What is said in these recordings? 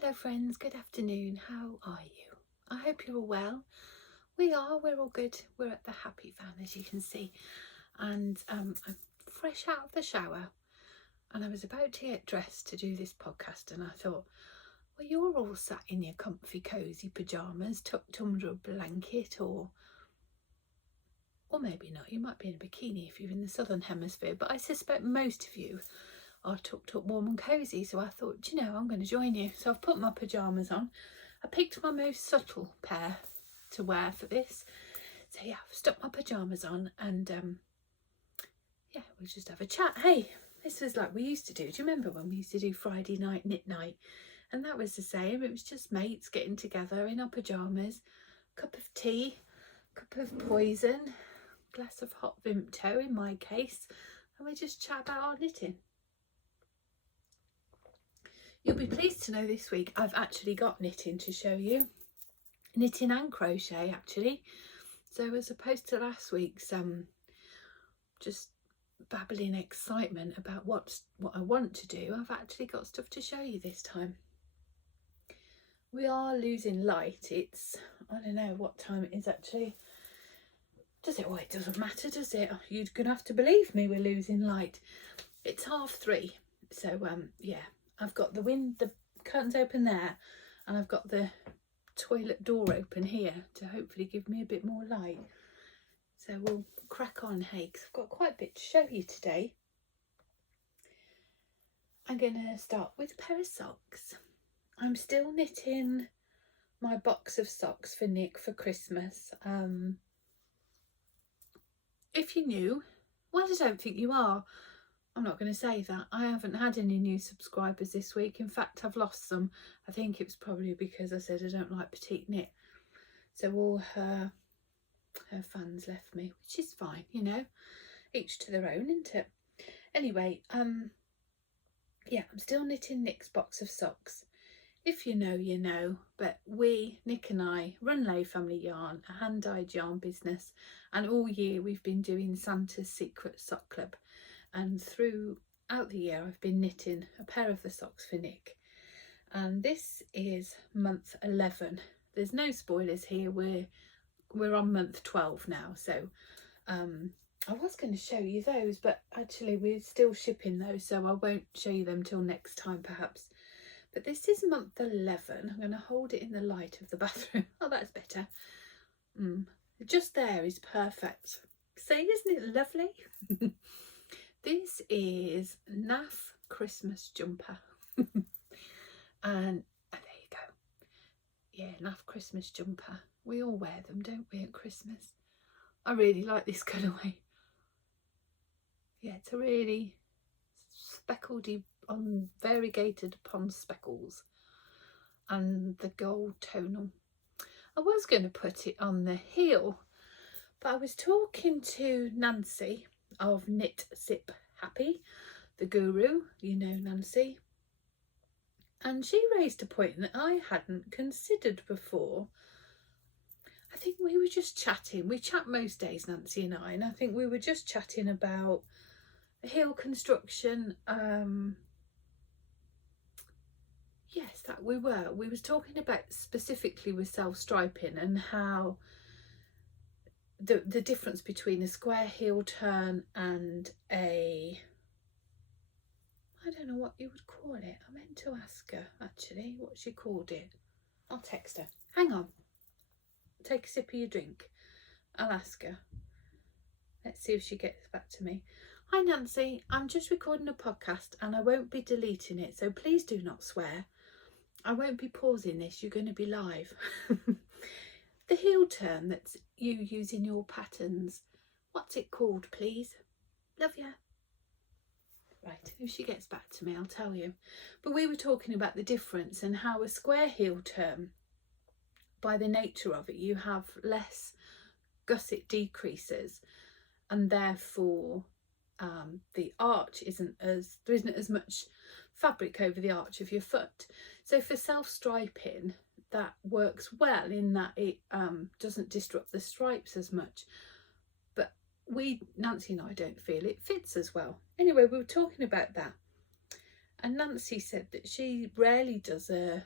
Hello friends, good afternoon. How are you? I hope you're all well. We're all good. We're at the Happy Van, as you can see. And I'm fresh out of the shower and I was about to get dressed to do this podcast, and I thought, well, you're all sat in your comfy cozy pyjamas tucked under a blanket, or maybe not. You might be in a bikini if you're in the southern hemisphere, but I suspect most of you are tucked up warm and cosy. So I thought, you know, I'm going to join you. So I've put my pyjamas on. I picked my most subtle pair to wear for this. So yeah, I've stuck my pyjamas on, and yeah, we'll just have a chat. Hey, this was like we used to do. Do you remember when we used to do Friday night knit night? And that was the same. It was just mates getting together in our pyjamas, cup of tea, cup of poison, glass of hot Vimto in my case, and we just chat about our knitting. You'll be pleased to know this week I've actually got knitting to show you. Knitting and crochet, actually. So as opposed to last week's just babbling excitement about what I want to do, I've actually got stuff to show you this time. We are losing light. It's, I don't know what time it is actually. Does it? Well, it doesn't matter, does it? You're going to have to believe me, we're losing light. It's 3:30. So yeah. I've got the curtains open there, and I've got the toilet door open here to hopefully give me a bit more light. So we'll crack on, hey, because I've got quite a bit to show you today. I'm going to start with a pair of socks. I'm still knitting my box of socks for Nick for Christmas. If you're new, well, I don't think you are. I'm not going to say that. I haven't had any new subscribers this week. In fact, I've lost some. I think it was probably because I said I don't like petite knit. So all her fans left me, which is fine, you know. Each to their own, isn't it? Anyway, yeah, I'm still knitting Nick's box of socks. If you know, you know. But Nick and I, run Layfamilyyarn, a hand-dyed yarn business. And all year we've been doing Santa's Secret Sock Club. And throughout the year I've been knitting a pair of the socks for Nick, and this is month 11. There's no spoilers here, we're on month 12 now. So I was going to show you those, but actually we're still shipping those, so I won't show you them till next time perhaps. But this is month 11. I'm going to hold it in the light of the bathroom. Oh, that's better. Just there is perfect. See, isn't it lovely? This is NAF Christmas jumper. And there you go. Yeah, NAF Christmas jumper. We all wear them, don't we, at Christmas? I really like this colourway. Yeah, it's a really speckledy on variegated upon speckles, and the gold tonal. I was going to put it on the heel, but I was talking to Nancy of Knit Sip Happy, the guru, you know Nancy, and she raised a point that I hadn't considered before. I think we were just chatting. We chat most days, Nancy and I think we were just chatting about heel construction. Yes, that we was talking about specifically with self-striping and how the difference between a square heel turn and a, I don't know what you would call it. I meant to ask her actually what she called it. I'll text her. Hang on. Take a sip of your drink. I'll ask her. Let's see if she gets back to me. Hi Nancy, I'm just recording a podcast and I won't be deleting it, so please do not swear. I won't be pausing this, you're going to be live. The heel turn that you use in your patterns, what's it called, please? Love ya. Right, if she gets back to me, I'll tell you. But we were talking about the difference and how a square heel turn, by the nature of it, you have less gusset decreases, and therefore the arch there isn't as much fabric over the arch of your foot. So for self-striping, that works well in that it doesn't disrupt the stripes as much. But Nancy and I don't feel it fits as well. Anyway, we were talking about that, and Nancy said that she rarely does a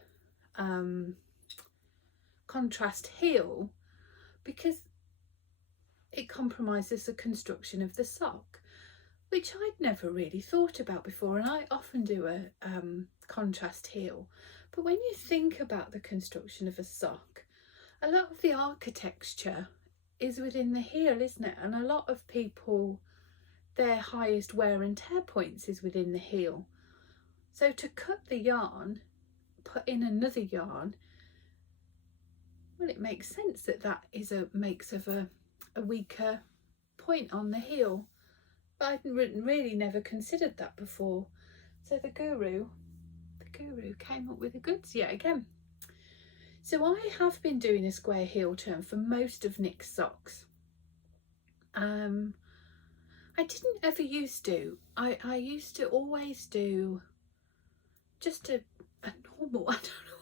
contrast heel because it compromises the construction of the sock, which I'd never really thought about before, and I often do a contrast heel. But when you think about the construction of a sock, a lot of the architecture is within the heel, isn't it? And a lot of people, their highest wear and tear points is within the heel. So to cut the yarn, put in another yarn, well, it makes sense that that is makes of a weaker point on the heel. But I'd really never considered that before. So the guru came up with the goods yet again. So I have been doing a square heel turn for most of Nick's socks. I didn't ever used to. I used to always do just a normal,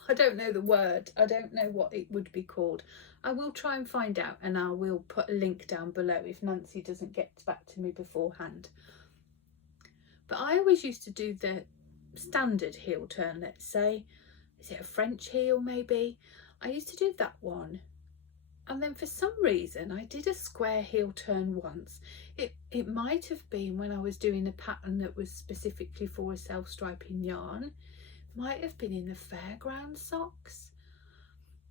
I don't know the word. I don't know what it would be called. I will try and find out, and I will put a link down below if Nancy doesn't get back to me beforehand. But I always used to do the standard heel turn, let's say. Is it a French heel maybe? I used to do that one. And then for some reason I did a square heel turn once. It might have been when I was doing a pattern that was specifically for a self-striping yarn. Might have been in the fairground socks.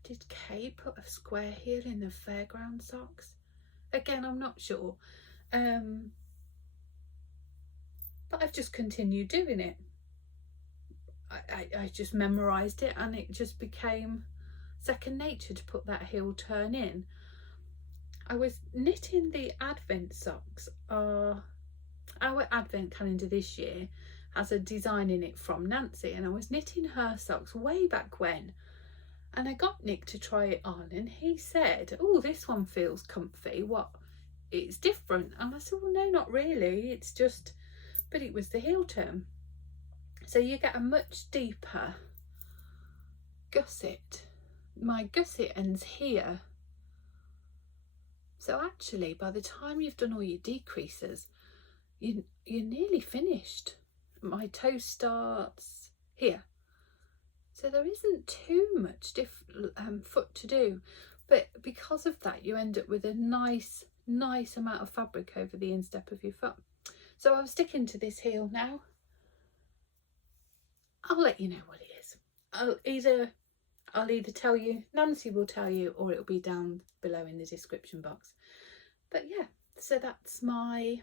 Did Kay put a square heel in the fairground socks? Again, I'm not sure. But I've just continued doing it. I just memorised it, and it just became second nature to put that heel turn in. I was knitting the Advent socks. Our Advent calendar this year has a design in it from Nancy, and I was knitting her socks way back when, and I got Nick to try it on, and he said, oh, this one feels comfy, what, it's different? And I said, well, no, not really, it's just, but it was the heel turn. So you get a much deeper gusset. My gusset ends here, so actually by the time you've done all your decreases, you're nearly finished. My toe starts here, so there isn't too much foot to do, but because of that you end up with a nice amount of fabric over the instep of your foot. So I'm sticking to this heel now. I'll let you know what it is. I'll either tell you, Nancy will tell you, or it'll be down below in the description box. But yeah, so that's my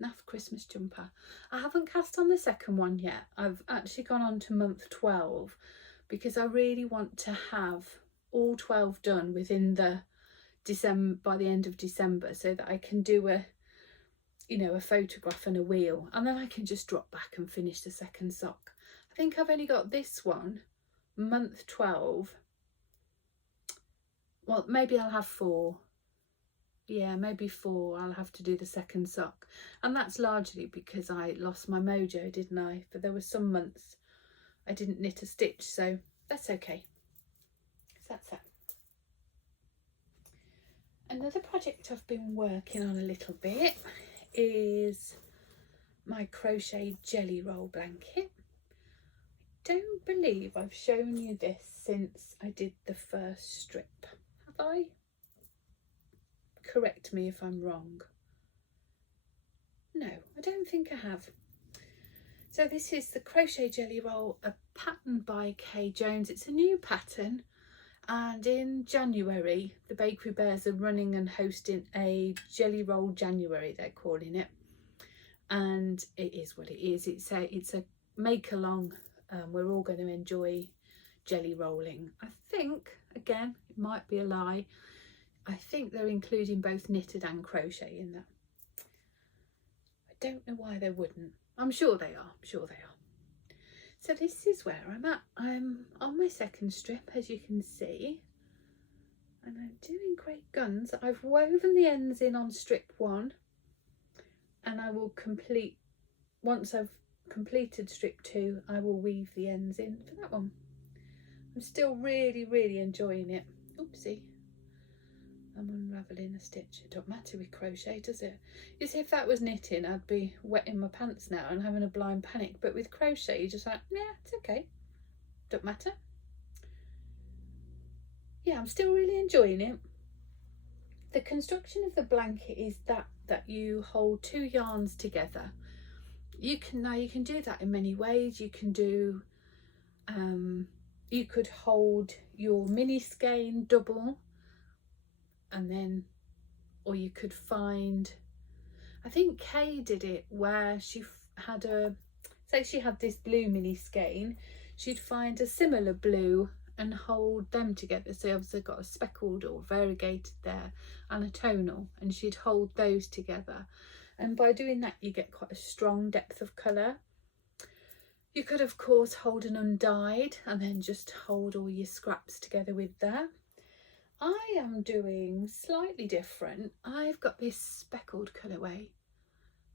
naff Christmas jumper. I haven't cast on the second one yet. I've actually gone on to month 12 because I really want to have all 12 done within the by the end of December, so that I can do a photograph and a wheel, and then I can just drop back and finish the second sock. I think I've only got this one, month 12. Well, maybe I'll have 4. Yeah, maybe 4. I'll have to do the second sock, and that's largely because I lost my mojo, didn't I? But there were some months I didn't knit a stitch, so that's okay. So that's that. Another project I've been working on a little bit is my crochet jelly roll blanket. I don't believe I've shown you this since I did the first strip. Have I? Correct me if I'm wrong. No, I don't think I have. So this is the crochet jelly roll, a pattern by Kay Jones. It's a new pattern, and in January the Bakery Bears are running and hosting a jelly roll January, they're calling it, and it is what it is. It's a make along. We're all going to enjoy jelly rolling. I think, again, it might be a lie, I think they're including both knitted and crochet in that. I don't know why they wouldn't. I'm sure they are. I'm sure they are. So this is where I'm at. I'm on my second strip, as you can see, and I'm doing great guns. I've woven the ends in on strip 1, and I will complete, once I've completed strip 2, I will weave the ends in for that one. I'm still really enjoying it. Oopsie, I'm unravelling a stitch. It don't matter with crochet, does it? You see, if that was knitting, I'd be wetting my pants now and having a blind panic, but with crochet you're just like, yeah, it's okay. don't matter. Yeah, I'm still really enjoying it. The construction of the blanket is that you hold 2 yarns together. You can do that in many ways. You can do you could hold your mini skein double, and then, or you could find, I think Kay did it where she had say she had this blue mini skein, she'd find a similar blue and hold them together. So obviously got a speckled or variegated there and a tonal, and she'd hold those together, and by doing that you get quite a strong depth of colour. You could of course hold an undyed and then just hold all your scraps together with that. I am doing slightly different. I've got this speckled colourway.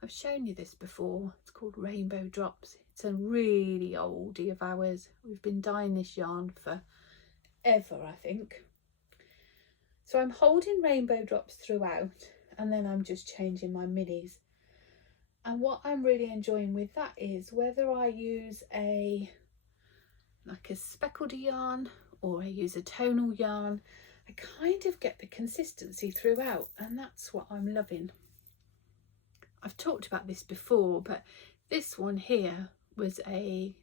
I've shown you this before. It's called Rainbow Drops. It's a really oldie of ours. We've been dyeing this yarn for ever, I think. So I'm holding Rainbow Drops throughout, and then I'm just changing my minis. And what I'm really enjoying with that is whether I use like a speckled yarn or I use a tonal yarn, I kind of get the consistency throughout, and that's what I'm loving. I've talked about this before, but this one here was a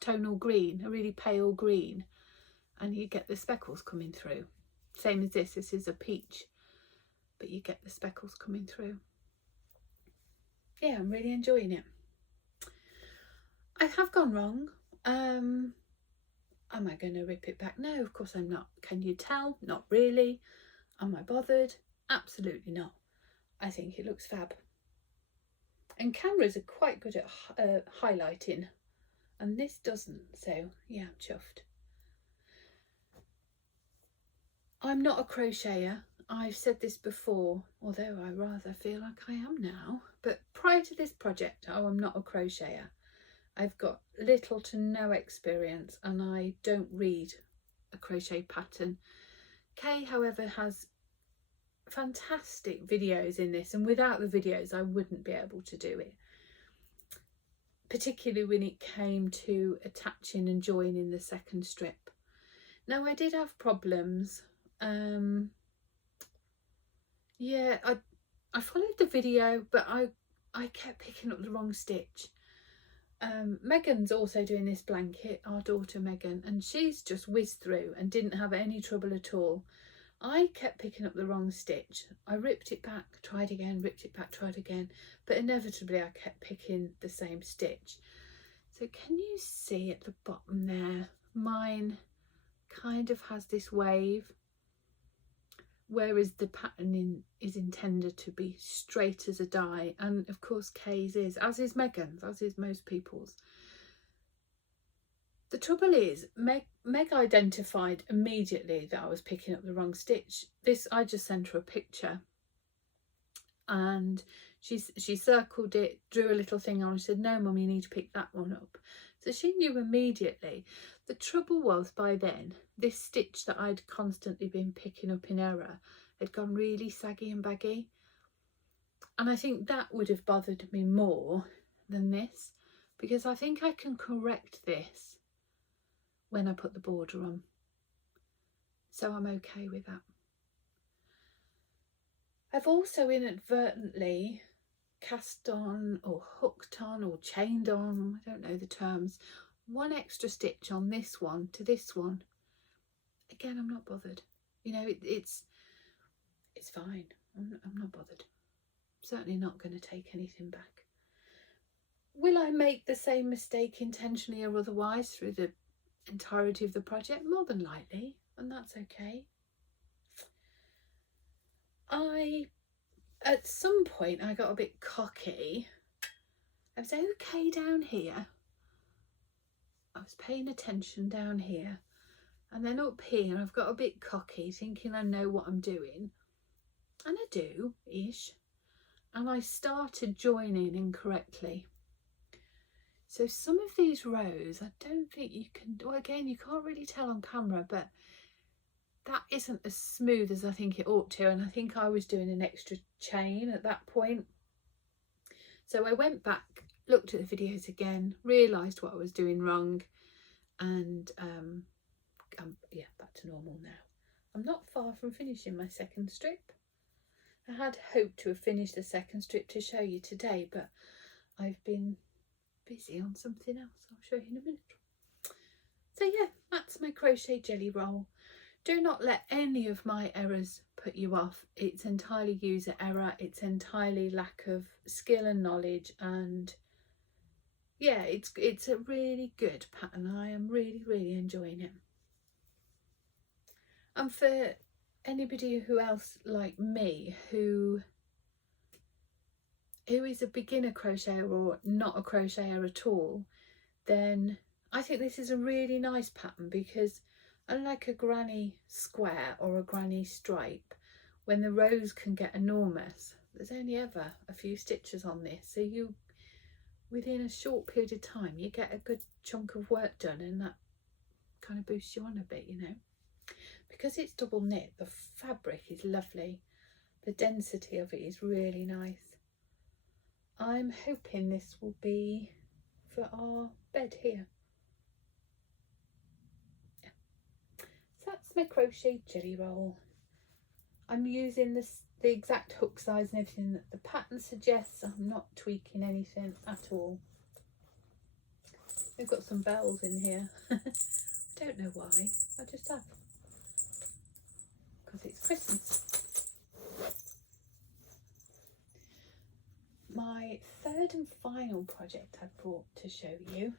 tonal green, a really pale green, and you get the speckles coming through. Same as this is a peach, but you get the speckles coming through. Yeah, I'm really enjoying it. I have gone wrong. Am I going to rip it back? No, of course I'm not. Can you tell? Not really. Am I bothered? Absolutely not. I think it looks fab. And cameras are quite good at highlighting, and this doesn't, so yeah, I'm chuffed. I'm not a crocheter. I've said this before, although I rather feel like I am now, but prior to this project, I'm not a crocheter. I've got little to no experience, and I don't read a crochet pattern. Kay, however, has fantastic videos in this, and without the videos I wouldn't be able to do it, particularly when it came to attaching and joining the second strip. Now I did have problems. Yeah, I followed the video, but I kept picking up the wrong stitch. Megan's also doing this blanket, our daughter Megan, and she's just whizzed through and didn't have any trouble at all. I kept picking up the wrong stitch. I ripped it back, tried again, ripped it back, tried again, but inevitably I kept picking the same stitch. So can you see at the bottom there, mine kind of has this wave, whereas the pattern is intended to be straight as a die, and of course Kay's is, as is Megan's, as is most people's. The trouble is, Meg identified immediately that I was picking up the wrong stitch. I just sent her a picture, and she circled it, drew a little thing on, and said, "No, Mum, you need to pick that one up." So she knew immediately. The trouble was, by then, this stitch that I'd constantly been picking up in error had gone really saggy and baggy, and I think that would have bothered me more than this, because I think I can correct this when I put the border on, so I'm okay with that. I've also inadvertently cast on or hooked on or chained on, I don't know the terms, one extra stitch on this one to this one. Again, I'm not bothered. You know, it's fine. I'm not bothered. I'm certainly not going to take anything back. Will I make the same mistake intentionally or otherwise through the entirety of the project? More than likely, and that's okay. At some point I got a bit cocky. I was okay down here. I was paying attention down here, and then up here I've got a bit cocky, thinking I know what I'm doing, and I do ish, and I started joining incorrectly. So some of these rows I don't think you can, well, again, you can't really tell on camera, but that isn't as smooth as I think it ought to, and I think I was doing an extra chain at that point. So I went back, looked at the videos again, realised what I was doing wrong, and yeah, back to normal now. I'm not far from finishing my second strip. I had hoped to have finished the second strip to show you today, but I've been busy on something else. I'll show you in a minute. So yeah, that's my crochet jelly roll. Do not let any of my errors put you off. It's entirely user error. It's entirely lack of skill and knowledge, and yeah, it's a really good pattern. I am really enjoying it. And for anybody who else like me who is a beginner crocheter or not a crocheter at all, then I think this is a really nice pattern, because unlike a granny square or a granny stripe, when the rows can get enormous, there's only ever a few stitches on this, so you, within a short period of time, you get a good chunk of work done, and that kind of boosts you on a bit, you know. Because it's double knit, the fabric is lovely. The density of it is really nice. I'm hoping this will be for our bed here. Yeah. So that's my crochet jelly roll. I'm using the exact hook size and everything that the pattern suggests. I'm not tweaking anything at all. We've got some bells in here. I don't know why, I just have. Because it's Christmas. My third and final project I brought to show you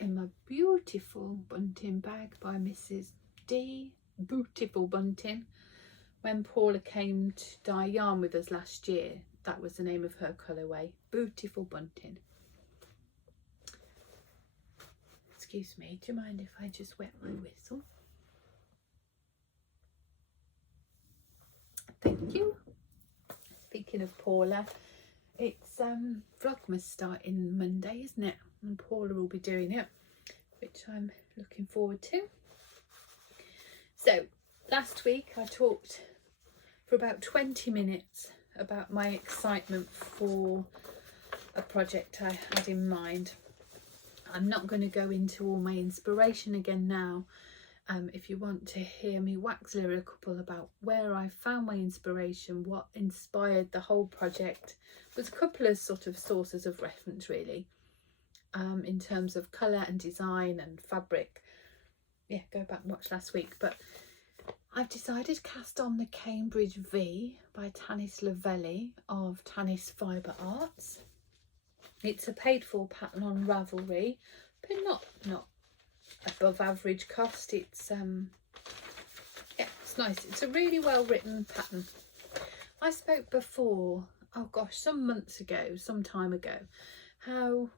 in my beautiful bunting bag by Mrs. D. Beautiful Bunting. When Paula came to dye yarn with us last year, that was the name of her colourway, Beautiful Bunting. Excuse me, do you mind if I just wet my whistle? Thank you. Speaking of Paula, it's Vlogmas starting Monday, isn't it? And Paula will be doing it, which I'm looking forward to. So last week I talked for about 20 minutes about my excitement for a project I had in mind. I'm not going to go into all my inspiration again now. If you want to hear me wax lyrical about where I found my inspiration, what inspired the whole project, was a couple of sort of sources of reference really, in terms of colour and design and fabric. Yeah, go back and watch last week. But I've decided to cast on the Cambridge V by Tanis Lavellèe of Tanis Fibre Arts. It's a paid for pattern on Lavellèe, but not above average cost. It's yeah, it's nice. It's a really well written pattern. I spoke before, oh gosh, some time ago, how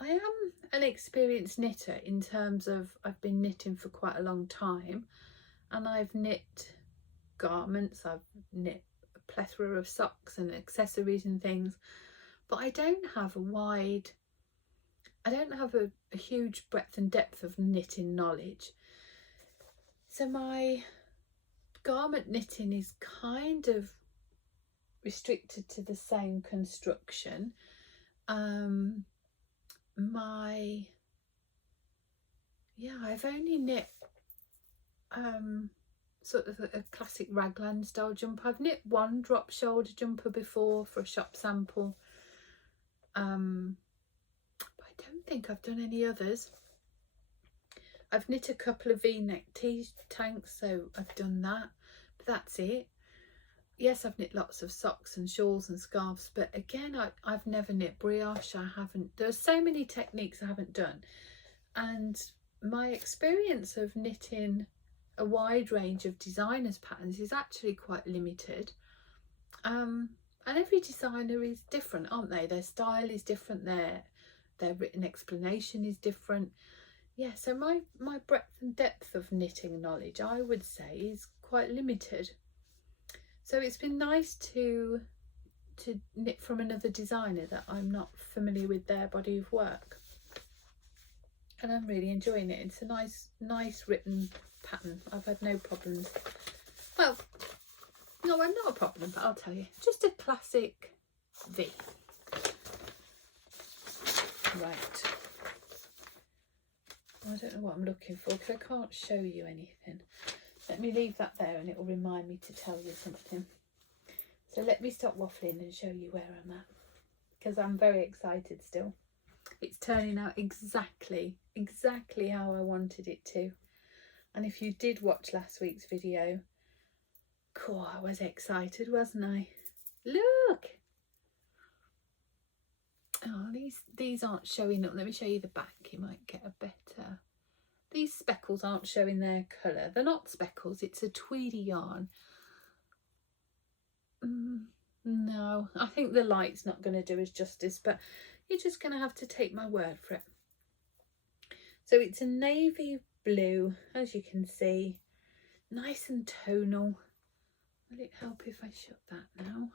I am an experienced knitter in terms of I've been knitting for quite a long time, and I've knit garments, I've knit a plethora of socks and accessories and things, but I don't have a huge breadth and depth of knitting knowledge. So my garment knitting is kind of restricted to the same construction. I've only knit sort of a classic raglan style jumper. I've knit one drop shoulder jumper before for a shop sample, but I don't think I've done any others. I've knit a couple of v-neck tanks, so I've done that, but that's it. Yes, I've knit lots of socks and shawls and scarves, but again, I've never knit brioche. There's so many techniques I haven't done, and my experience of knitting a wide range of designers' patterns is actually quite limited. And every designer is different, aren't they? Their style is different, their written explanation is different. Yeah, so my breadth and depth of knitting knowledge, I would say, is quite limited. So it's been nice to knit from another designer that I'm not familiar with their body of work, and I'm really enjoying it. It's a nice written pattern. I've had no problems. Well, no, I'm not a problem, but I'll tell you, just a classic V. Right, I don't know what I'm looking for because I can't show you anything. Let me leave that there and it will remind me to tell you something. So let me stop waffling and show you where I'm at, because I'm very excited still. It's turning out exactly how I wanted it to. And if you did watch last week's video, cool, I was excited, wasn't I? Look! Oh, these aren't showing up. Let me show you the back. You might get a better... These speckles aren't showing their colour. They're not speckles. It's a tweedy yarn. No, I think the light's not going to do us justice, but you're just going to have to take my word for it. So it's a navy blue, as you can see. Nice and tonal. Will it help if I shut that now?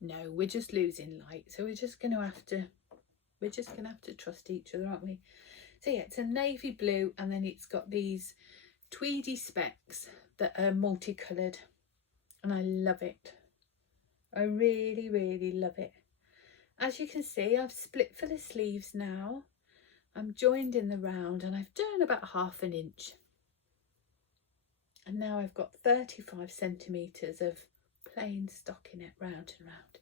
No, we're just losing light, so we're just going to have to trust each other, aren't we? So yeah, it's a navy blue, and then it's got these tweedy specks that are multicoloured, and I love it. I really, really love it. As you can see, I've split for the sleeves now. I'm joined in the round, and I've done about 1/2 inch. And now I've got 35 centimetres of plain stockinette round and round.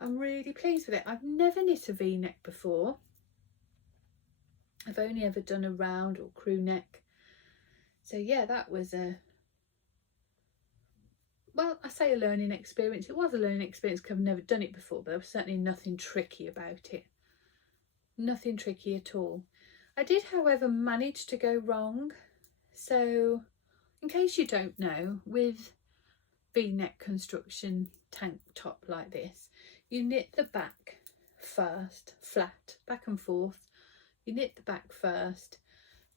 I'm really pleased with it. I've never knit a V-neck before. I've only ever done a round or crew neck. So yeah, that was well, I say a learning experience. It was a learning experience because I've never done it before, but there was certainly nothing tricky about it. Nothing tricky at all. I did, however, manage to go wrong. So in case you don't know, with V-neck construction tank top like this, you knit the back first, flat, back and forth. You knit the back first,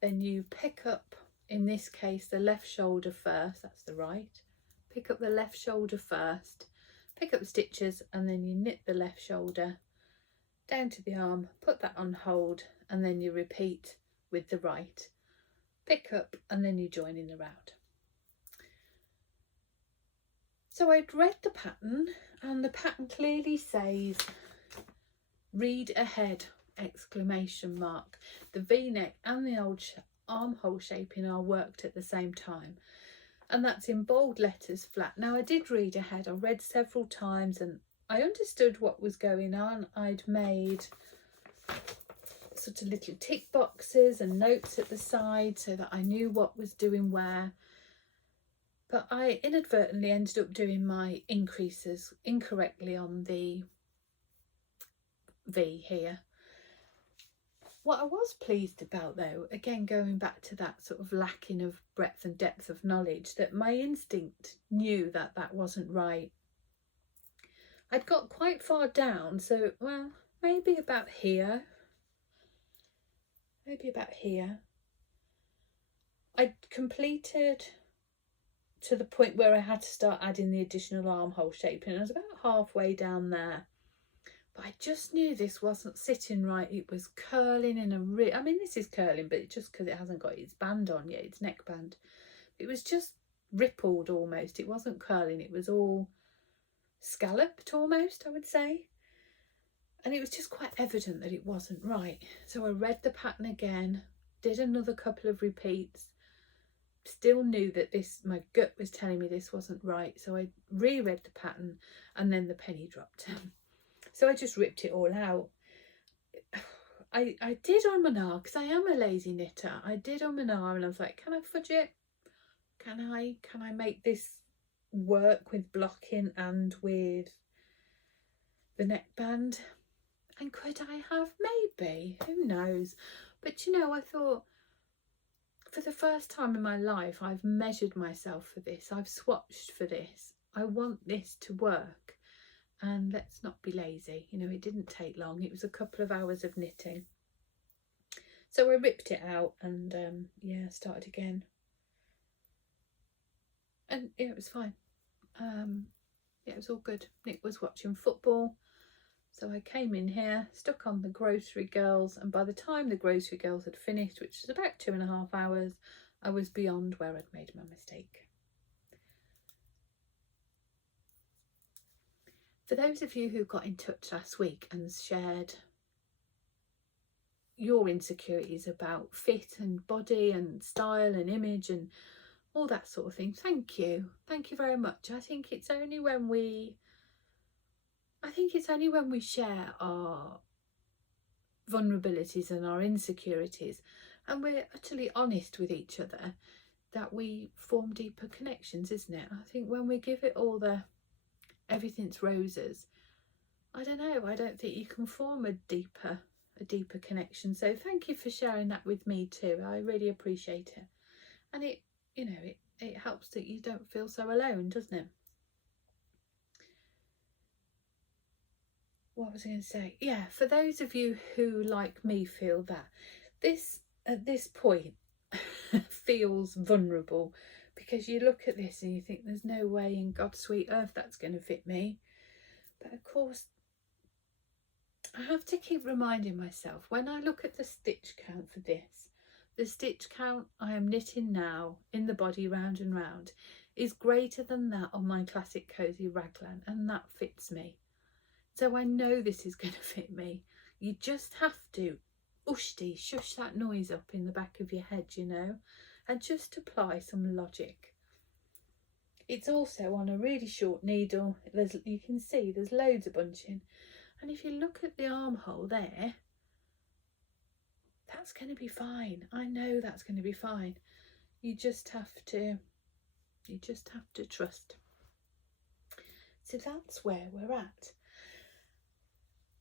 then you pick up, in this case, the left shoulder first, that's the right. Pick up the left shoulder first, pick up the stitches, and then you knit the left shoulder down to the arm, put that on hold, and then you repeat with the right. Pick up, and then you join in the round. So I'd read the pattern, and the pattern clearly says read ahead, exclamation mark. The V-neck and the old armhole shaping are worked at the same time, and that's in bold letters flat. Now I did read ahead. I read several times and I understood what was going on. I'd made sort of little tick boxes and notes at the side so that I knew what was doing where. But I inadvertently ended up doing my increases incorrectly on the V here. What I was pleased about, though, again going back to that sort of lacking of breadth and depth of knowledge, that my instinct knew that that wasn't right. I'd got quite far down, so, well, maybe about here. Maybe about here. I'd completed to the point where I had to start adding the additional armhole shaping. I was about halfway down there. But I just knew this wasn't sitting right. It was curling in a I mean, this is curling, but just because it hasn't got its band on yet, its neckband. It was just rippled almost. It wasn't curling. It was all scalloped almost, I would say. And it was just quite evident that it wasn't right. So I read the pattern again, did another couple of repeats. Still knew that this, my gut was telling me this wasn't right. So I reread the pattern, and then the penny dropped. So I just ripped it all out. I did and ah, because I am a lazy knitter. I did and ah, and I was like, can I fudge it? Can I make this work with blocking and with the neckband? And could I have? Maybe. Who knows? But you know, I thought, for the first time in my life, I've measured myself for this. I've swatched for this. I want this to work. And let's not be lazy. You know, it didn't take long. It was a couple of hours of knitting. So I ripped it out and yeah, started again. And yeah, it was fine. Yeah, it was all good. Nick was watching football. So I came in here, stuck on the grocery girls, and by the time the grocery girls had finished, which was about 2.5 hours, I was beyond where I'd made my mistake. For those of you who got in touch last week and shared your insecurities about fit and body and style and image and all that sort of thing. Thank you very much. I think it's only when we share our vulnerabilities and our insecurities and we're utterly honest with each other that we form deeper connections, isn't it? I think when we give it all the everything's roses, I don't know, I don't think you can form a deeper connection. So thank you for sharing that with me too. I really appreciate it. And it, you know, it helps that you don't feel so alone, doesn't it? What was I going to say? Yeah, for those of you who, like me, feel that this, at this point, feels vulnerable, because you look at this and you think there's no way in God's sweet earth that's going to fit me. But of course, I have to keep reminding myself, when I look at the stitch count for this, the stitch count I am knitting now in the body round and round is greater than that on my classic cozy raglan, and that fits me. So I know this is going to fit me. You just have to shush that noise up in the back of your head, you know, and just apply some logic. It's also on a really short needle. You can see there's loads of bunching. And if you look at the armhole there, that's going to be fine. I know that's going to be fine. You just have to trust. So that's where we're at.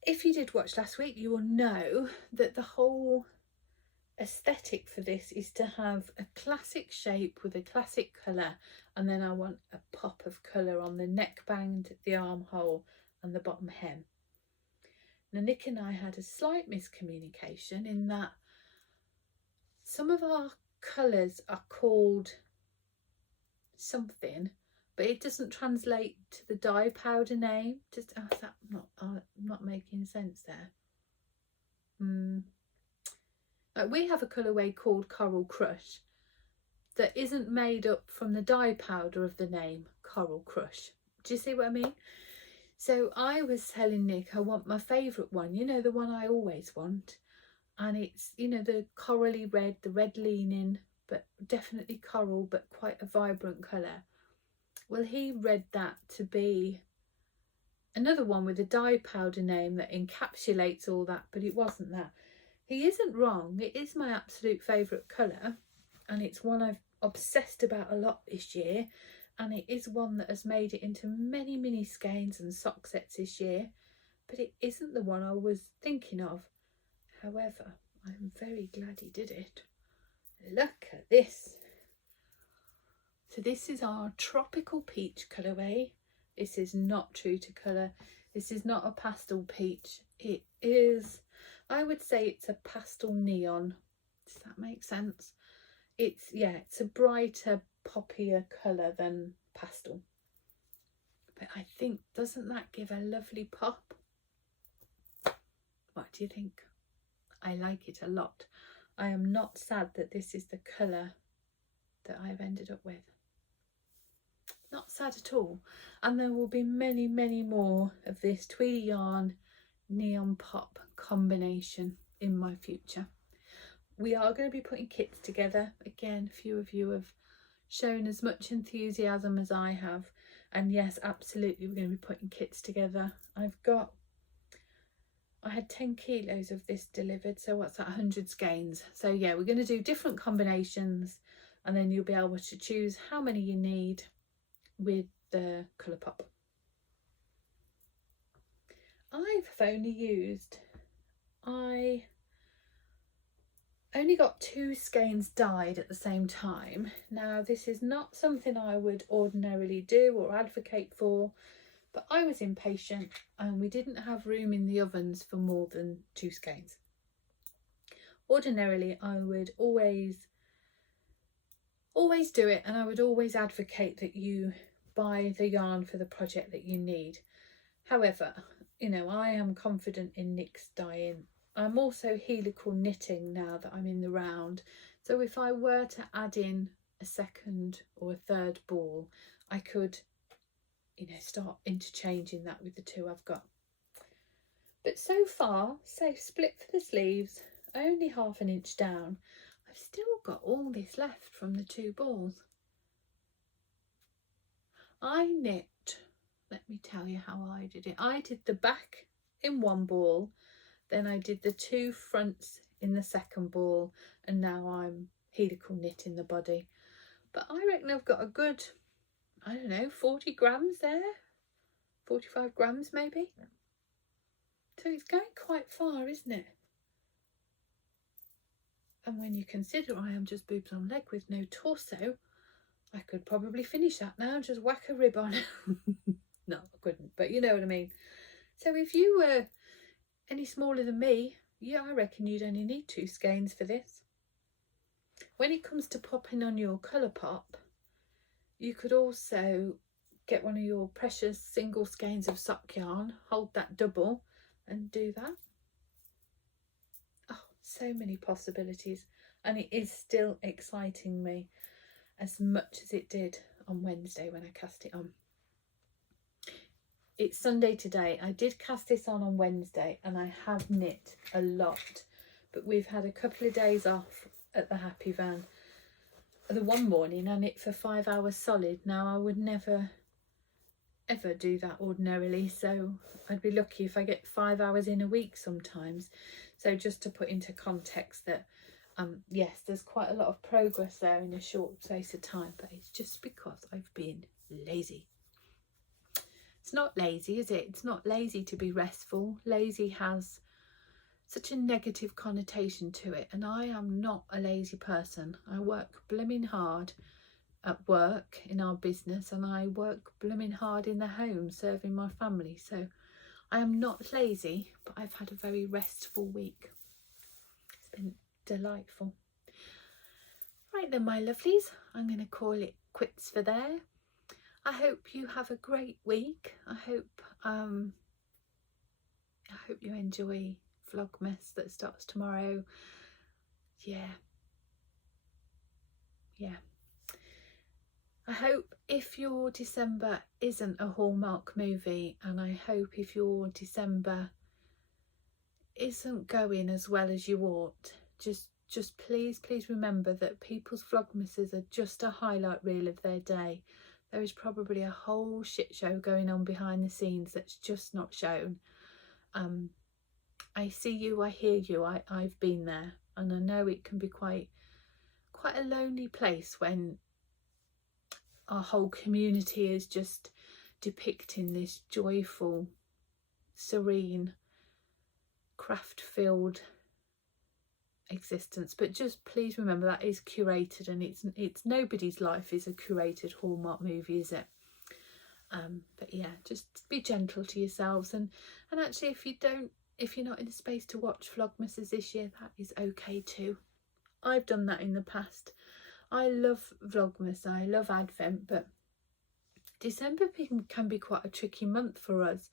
If you did watch last week, you will know that the whole aesthetic for this is to have a classic shape with a classic colour, and then I want a pop of colour on the neckband, the armhole and the bottom hem. Now Nick and I had a slight miscommunication in that some of our colours are called something, but it doesn't translate to the dye powder name. Just is that not making sense there? We have a colourway called Coral Crush that isn't made up from the dye powder of the name Coral Crush. Do you see what I mean? So I was telling Nick I want my favourite one, you know, the one I always want, and it's, you know, the corally red, the red leaning, but definitely coral, but quite a vibrant colour. Well, he read that to be another one with a dye powder name that encapsulates all that, but it wasn't that. He isn't wrong. It is my absolute favourite colour, and it's one I've obsessed about a lot this year, and it is one that has made it into many mini skeins and sock sets this year, but it isn't the one I was thinking of. However, I'm very glad he did it. Look at this. So this is our tropical peach colourway. This is not true to colour. This is not a pastel peach. It is, I would say it's a pastel neon. Does that make sense? It's, yeah, it's a brighter, poppier colour than pastel. But I think, doesn't that give a lovely pop? What do you think? I like it a lot. I am not sad that this is the colour that I've ended up with. Not sad at all. And there will be many, many more of this Tweedy yarn neon pop combination in my future. We are going to be putting kits together. Again, a few of you have shown as much enthusiasm as I have. And yes, absolutely, we're going to be putting kits together. I had 10 kilos of this delivered, so what's that, 100 skeins. So yeah, we're going to do different combinations, and then you'll be able to choose how many you need with the colour pop. I only got 2 skeins dyed at the same time. Now this is not something I would ordinarily do or advocate for, but I was impatient and we didn't have room in the ovens for more than 2 skeins. Ordinarily I would always do it, and I would always advocate that you buy the yarn for the project that you need. However, you know, I am confident in Nick's dyeing. I'm also helical knitting now that I'm in the round, so if I were to add in a second or a third ball, I could, you know, start interchanging that with the 2 I've got. But so far, so split for the sleeves, only half an inch down. I've still got all this left from the 2 balls. I knit, let me tell you how I did it. I did the back in 1 ball, then I did the 2 fronts in the 2nd ball, and now I'm helical knitting the body. But I reckon I've got a good, I don't know, 40 grams there, 45 grams maybe. So it's going quite far, isn't it? And when you consider I am just boobs on leg with no torso, I could probably finish that now and just whack a rib on. No, I couldn't, but you know what I mean. So if you were any smaller than me, yeah, I reckon you'd only need 2 skeins for this. When it comes to popping on your colour pop, you could also get one of your precious single skeins of sock yarn, hold that double and do that. Oh, so many possibilities, and it is still exciting me as much as it did on Wednesday when I cast it on. It's Sunday today. I did cast this on Wednesday and I have knit a lot, but we've had a couple of days off at the Happy Van. The one morning I knit for 5 hours solid. Now I would never ever do that ordinarily, so I'd be lucky if I get 5 hours in a week sometimes. So just to put into context that yes, there's quite a lot of progress there in a short space of time, but it's just because I've been lazy. It's not lazy, is it? It's not lazy to be restful. Lazy has such a negative connotation to it, and I am not a lazy person. I work blooming hard at work in our business, and I work blooming hard in the home serving my family. So I am not lazy, but I've had a very restful week. It's been delightful. Right then, my lovelies, I'm going to call it quits for there. I hope you have a great week. I hope you enjoy Vlogmas that starts tomorrow. Yeah. I hope if your December isn't a Hallmark movie, and I hope if your December isn't going as well as you ought, just please remember that people's Vlogmases are just a highlight reel of their day. There is probably a whole shit show going on behind the scenes that's just not shown. I see you, I hear you, I've been there, and I know it can be quite a lonely place when our whole community is just depicting this joyful, serene, craft-filled existence. But just please remember that is curated, and it's nobody's life is a curated Hallmark movie, is it? But yeah, just be gentle to yourselves, and actually if you're not in a space to watch Vlogmases this year, that is okay too. I've done that in the past. I love Vlogmas, I love Advent, but December can be quite a tricky month for us.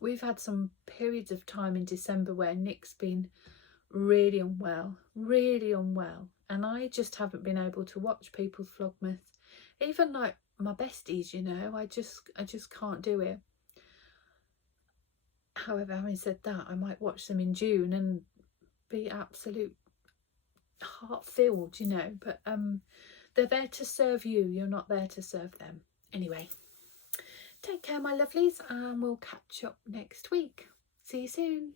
We've had some periods of time in December where Nick's been really unwell, and I just haven't been able to watch people's Vlogmas. Even like my besties, you know, I just can't do it. However, having said that, I might watch them in June and be absolute heart-filled, you know, but they're there to serve you, you're not there to serve them. Anyway, take care, my lovelies, and we'll catch up next week. See you soon.